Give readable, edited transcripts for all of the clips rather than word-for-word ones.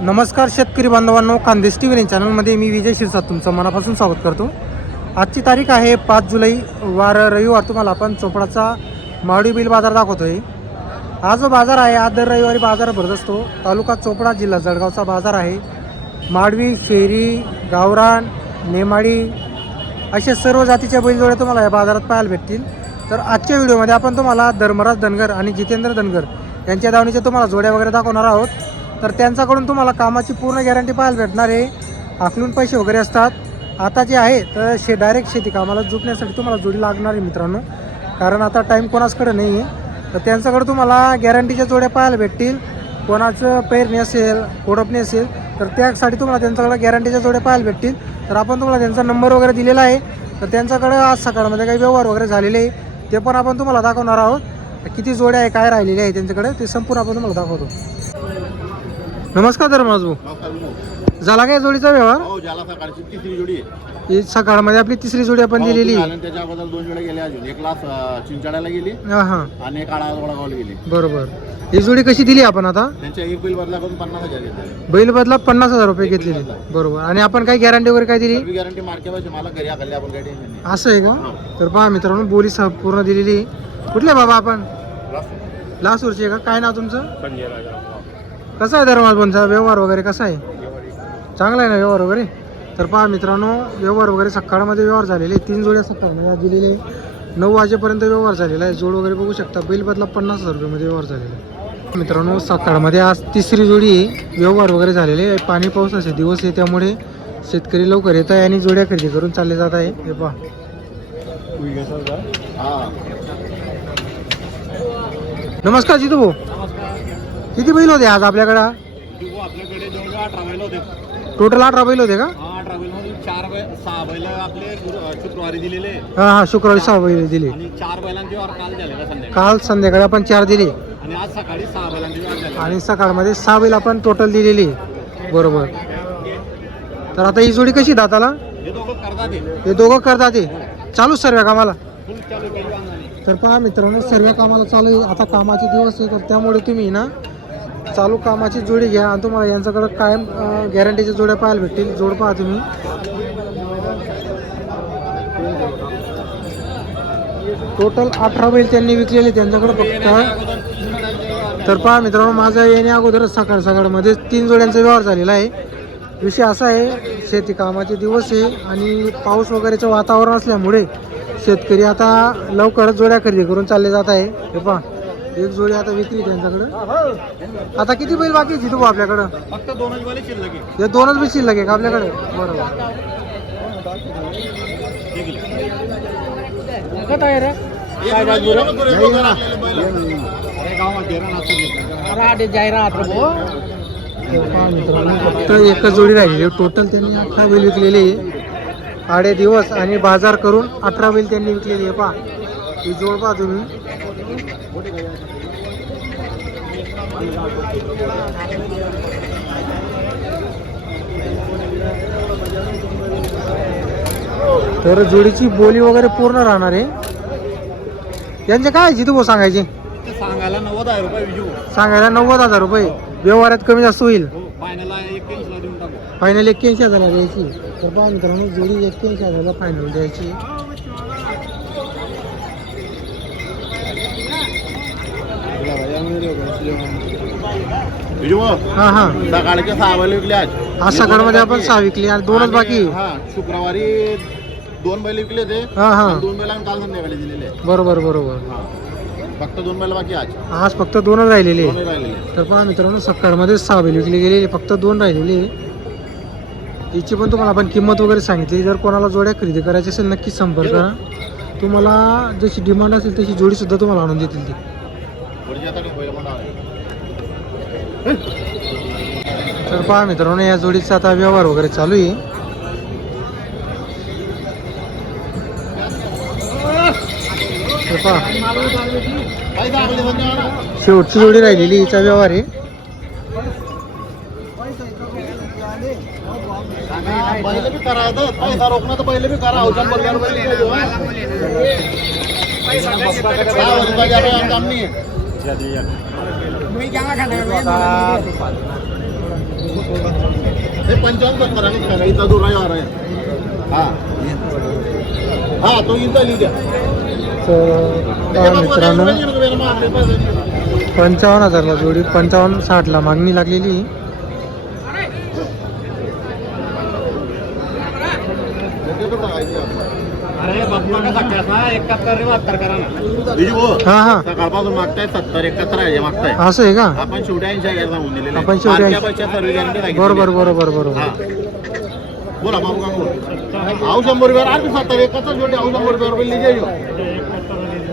नमस्कार शेतकरी बांधवांनो, खानदेश टीव्ही चॅनलमध्ये मी विजय शिरसाट तुमचं मनापासून स्वागत करतो. आजची तारीख आहे 5 जुलै, वार रविवार. तुम्हाला आपण चोपडाचा मावडी बैल बाजार दाखवतोय. हा जो बाजार आहे, आज दर रविवारी बाजार भरत असतो. तालुका चोपडा, जिल्हा जळगावचा बाजार आहे. माडवी, शेरी, गावरान, नेमाडी असे सर्व जातीच्या बैलजोड्या तुम्हाला या बाजारात पाहायला भेटतील. तर आजच्या व्हिडिओमध्ये आपण तुम्हाला धर्मराज धनगर आणि जितेंद्र धनगर यांच्या दावणीच्या तुम्हाला जोड्या वगैरे दाखवणार आहोत. तर त्यांच्याकडून तुम्हाला कामाची पूर्ण गॅरंटी पाहायला भेटणार आहे. आखलून पैसे वगैरे असतात. आता जे आहे तर डायरेक्ट शेती कामाला झुकण्यासाठी तुम्हाला जोडी लागणार आहे मित्रांनो, कारण आता टाईम कोणाचकडे नाही आहे. तर त्यांच्याकडे तुम्हाला गॅरंटीच्या जोड्या पाहायला भेटतील. कोणाचं पेरणी असेल, कोडपणी असेल, तर त्यासाठी तुम्हाला त्यांच्याकडे गॅरंटीच्या जोड्या पाहायला भेटतील. तर आपण तुम्हाला त्यांचा नंबर वगैरे दिलेला आहे. तर त्यांच्याकडे आज सकाळमध्ये काही व्यवहार वगैरे झालेले आहे, ते पण आपण तुम्हाला दाखवणार आहोत. किती जोड्या आहे, काय राहिलेले आहे त्यांच्याकडे, ते संपूर्ण आपण तुम्हाला दाखवतो. नमस्कार धर्मराज भाऊ, झाला काय जोडीचा व्यवहार? हो, झाला. सकाळची तिसरी जोडी आहे. ही सकाळमध्ये आपली तिसरी जोडी आपण दिलेली. त्याच्याबद्दल 2 जोड्या गेल्या. अजून एक लाख चिंचाड्याला गेली हां आणि एक आळावडागावला गेली. बरोबर. ही जोडी कशी दिली आपण आता? त्यांच्या एक बैल बदला करून 50,000 घेतले. बैल बदला 50,000 रुपये घेतलेली. बरोबर. आणि आपण काय गॅरंटी वगैरे काय दिली? गॅरंटी मार्के पाहिजे मला घरी आले आपण काही टेन्शन नाही. असं आहे का? तर पहा मित्रांनो, बोली पूर्ण दिलेली. कुठले बाबा आपण? लासूरचे आहे का? काय नाव तुमचं? कसा आहे धर्मराज भाऊंचा व्यवहार वगैरे कसा आहे? चांगला आहे ना व्यवहार वगैरे? तर पहा मित्रांनो, व्यवहार वगैरे सकाळमध्ये व्यवहार झालेले. 3 जोड्या सकाळमध्ये आज दिलेले. 9 वाजेपर्यंत व्यवहार झालेला आहे. जोड वगैरे बघू शकता. बैल बदला 50,000 रुपयामध्ये व्यवहार झालेला आहे मित्रांनो. सकाळमध्ये आज तिसरी जोडी व्यवहार वगैरे झालेले. पाणी पावसाचे दिवस आहे, त्यामुळे शेतकरी लवकर येत आहे आणि जोड्या खरेदी करून चालले जात आहे. हे पहा. नमस्कार जितू भाऊ, किती बैल होते आज आपल्याकडे? आपल्याकडे जवळजवळ 18 बैल होते. टोटल 18 बैल होते का? 18 बैल मध्ये 6 बैल आपले शुक्रवारी दिलेले हां, शुक्रवारी 6 बैल दिले. आणि 4 बैलांचे व्यवहार काल झालेला संध्याकाळी. काल संध्याकाळी आपण 4 दिले आणि आज सकाळी 6 बैलांचे व्यवहार झाले. आणि सकाळमध्ये 6 बैल आपण टोटल दिलेली. बरोबर. तर आता ही जोडी कशी दाताला? हे दोघं करतात ते. हे दोघं करतात ते चालू सर्व कामाला. फुल चालू केली वांगाने. तर पहा मित्रांनो, सर्व कामाला चालू आहे. आता कामाचे दिवस आहे, तर त्यामुळे तुम्ही ना चालू कामाची जोडी घ्या आणि तुम्हाला यांच्याकडे कायम गॅरंटीच्या जोड्या पाहायला भेटतील. जोड पहा तुम्ही. टोटल 18 बैल त्यांनी विकलेले त्यांच्याकडे फक्त. तर पहा मित्रांनो, माझा येण्या अगोदरच सकाळमध्ये 3 जोड्यांचा व्यवहार झालेला आहे. विषय असा आहे, शेती कामाचे दिवस आहे आणि पाऊस वगैरेचं वातावरण असल्यामुळे शेतकरी आता लवकरच जोड्या खरेदी करून चालले जात आहे. हे पहा, एक जोडी आता विकली त्यांच्याकडे. आता किती बैल बाकी आहे तू आपल्याकडं? फक्त 2च बैल शिल्लक आहे. हे 2च बैल शिल्लक आहे का आपल्याकडे? बरोबर. फक्त एकच जोडी राहिली. टोटल त्यांनी 18 बैल विकलेले आहे. 8 दिवस आणि बाजार करून 18 बैल त्यांनी विकलेली आहे. पहा ही जोड पहा तुम्ही. तर जोडीची बोली वगैरे पूर्ण राहणार आहे. यांचे काय जितू भाऊ सांगायचे? सांगायला 90,000 रुपये विजू. सांगायला 90,000 रुपये. व्यवहारात कमी जास्त होईल. फायनल 81 देऊन टाकू. फायनल 81,000 द्यायची. तर पहा मित्रांनो, जोडी 81,000 फायनल द्यायची. हां हां, सकाळचे 6 बैल विकले आज. आज सकाळमध्ये आपण 6 विकली आणि 2च बाकी. हा, शुक्रवारी 2 बैल विकले ते. हां हां, 2 बैलांना काल संध्याकाळी दिलेले. बरोबर बरोबर. फक्त 2 बैल बाकी आज. आज फक्त 2च राहिलेले. 2 राहिलेले. तर पहा मित्रांनो, सकाळमध्ये 6 बैल विकले गेलेले, फक्त 2 राहिलेले. याची पण तुम्हाला आपण किंमत वगैरे सांगितली. जर कोणाला जोड्या खरेदी करायची असेल नक्कीच संपर्क करा. तुम्हाला जशी डिमांड असेल तशी जोडीसुद्धा तुम्हाला आणून देतील ते. तर पहा मित्रांनो, या जोडीचा आता व्यवहार वगैरे चालू आहे. तर पहा, शेवटची जोडी राहिलेली हिचा व्यवहार आहे. बैल भी करा तो पैसा रोकना तो पहले भी करा औषध बंद कर काम नहीं है. 55 70 सांगा इथं दूर आहे हा हा तो इथं लिहू द्या तर पहा मित्रांनो 55,000ला जोडी 55-60ला मागणी लागलेली. अरे बाप्पा कसा कसा 71 72 करा ना हा हा सकाळपासून मागताय 70 71 आहे मागताय असं आहे का? आपण शेवटी 80 सांगून दिलेले आपण शेवटी 80. बरोबर बरोबर बरोबर. बोला बाबू का बोल आऊ 100 रुपये आज 70 71 शेवटी आऊ 100 रुपये लिहिजे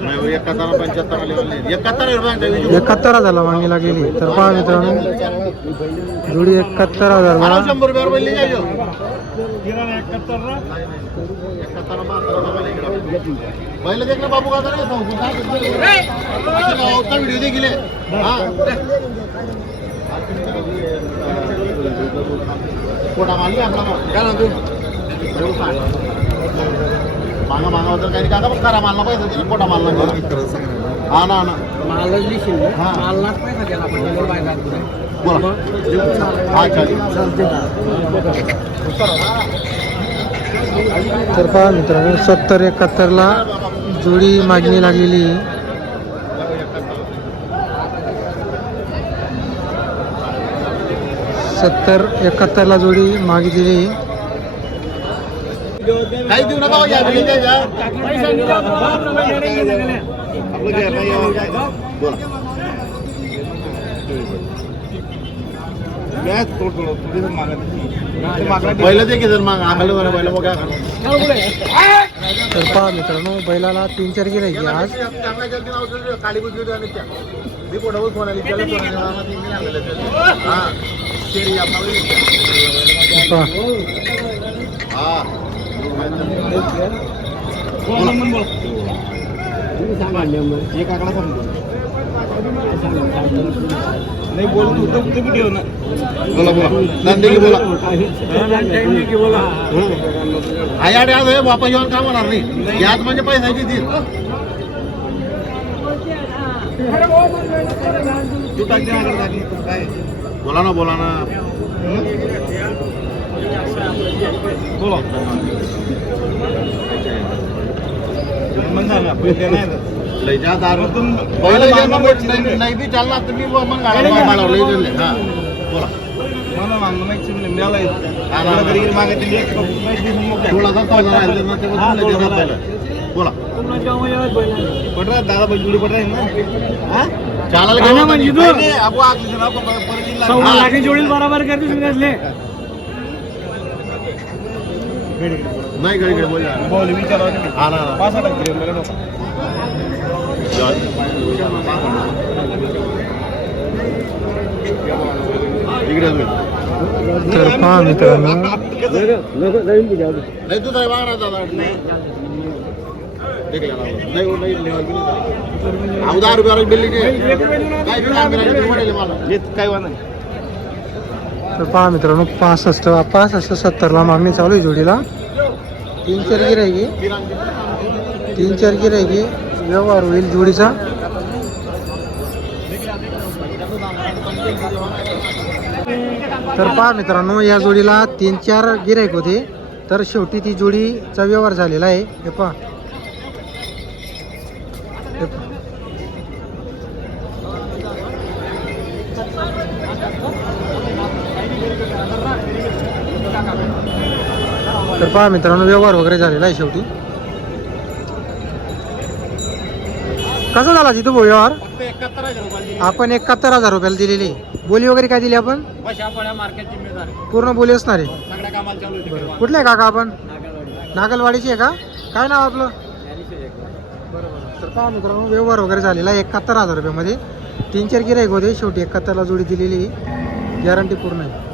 नाही 71 75 आले 71 रुपये 71,000ला मागणी लागलेली. तर पहा मित्रांनो जोडी 71,000ला. 100 रुपये लिहिजे पहिलं देख ना बाबू का व्हिडिओ दे गेले कोटा मारली आपला काय ना तू मागा मागा तर काही का करा मारला पाहिजे तिने कोटा मारला हा ना ना बोला अच्छा तर पहा मित्रांनो 70-71ला जोडी मागणी लागलेली. 70-71ला जोडी मागितलेली. काही देऊ नका पहिलं ते की जर मग आम्हाला पहिलं मग काय तर पहा मित्रांनो बैलाला 3-4 गिऱ्हाईक आहे आज. काळी बुजली मी कोणावर फोन आली हा शेरी पहा. हा एक आकडा सांगतो नाही बोल तू ठेव ना बोला बोला नंदेली बोला आयाडे आज हे वापस येऊन का होणार नाही यात म्हणजे पैशाची ती तू टाकते काय बोला ना बोला ना बोला लय जा दारू पहिलं नाही बी चालला तुम्ही मग गाडा लय दिले हा बोला मला मागणं नाही चिमले मिळाला बोला पडरा दादा बजूडी पडरा ना चालायला म्हणजे जोडील बरोबर करते नाही गडी गडी बोल विचार हा ना 5-8 इकडे तर पहा मित्रांनो नाही तू काय वागणार दादा नाही 10 रुपयावर बिल्ली काय वाला तर पहा मित्रांनो 65-70ला मागणी चालू आहे जोडीला. 3-4 गिऱ्हाईक व्यवहार होईल जोडीचा. तर पहा मित्रांनो या जोडीला 3-4 गिऱ्हाईक होते तर शेवटी ती जोडीचा व्यवहार झालेला आहे. हे पहा तर पहा मित्रांनो व्यवहार वगैरे झालेला आहे शेवटी. कसा झाला जिथं भाऊ व्यवहार? आपण 71,000 रुपयाला दिलेली. बोली वगैरे काय दिली आपण? पूर्ण बोली असणार आहे. कुठले आहे काका आपण? नागलवाडीची आहे का? काय नाव आपलं? तर पहा मित्रांनो व्यवहार वगैरे झालेला आहे 71,000 रुपयामध्ये. 3-4 गिऱ्हाईक होते शेवटी 71ला जोडी दिलेली. गॅरंटी पूर्ण आहे.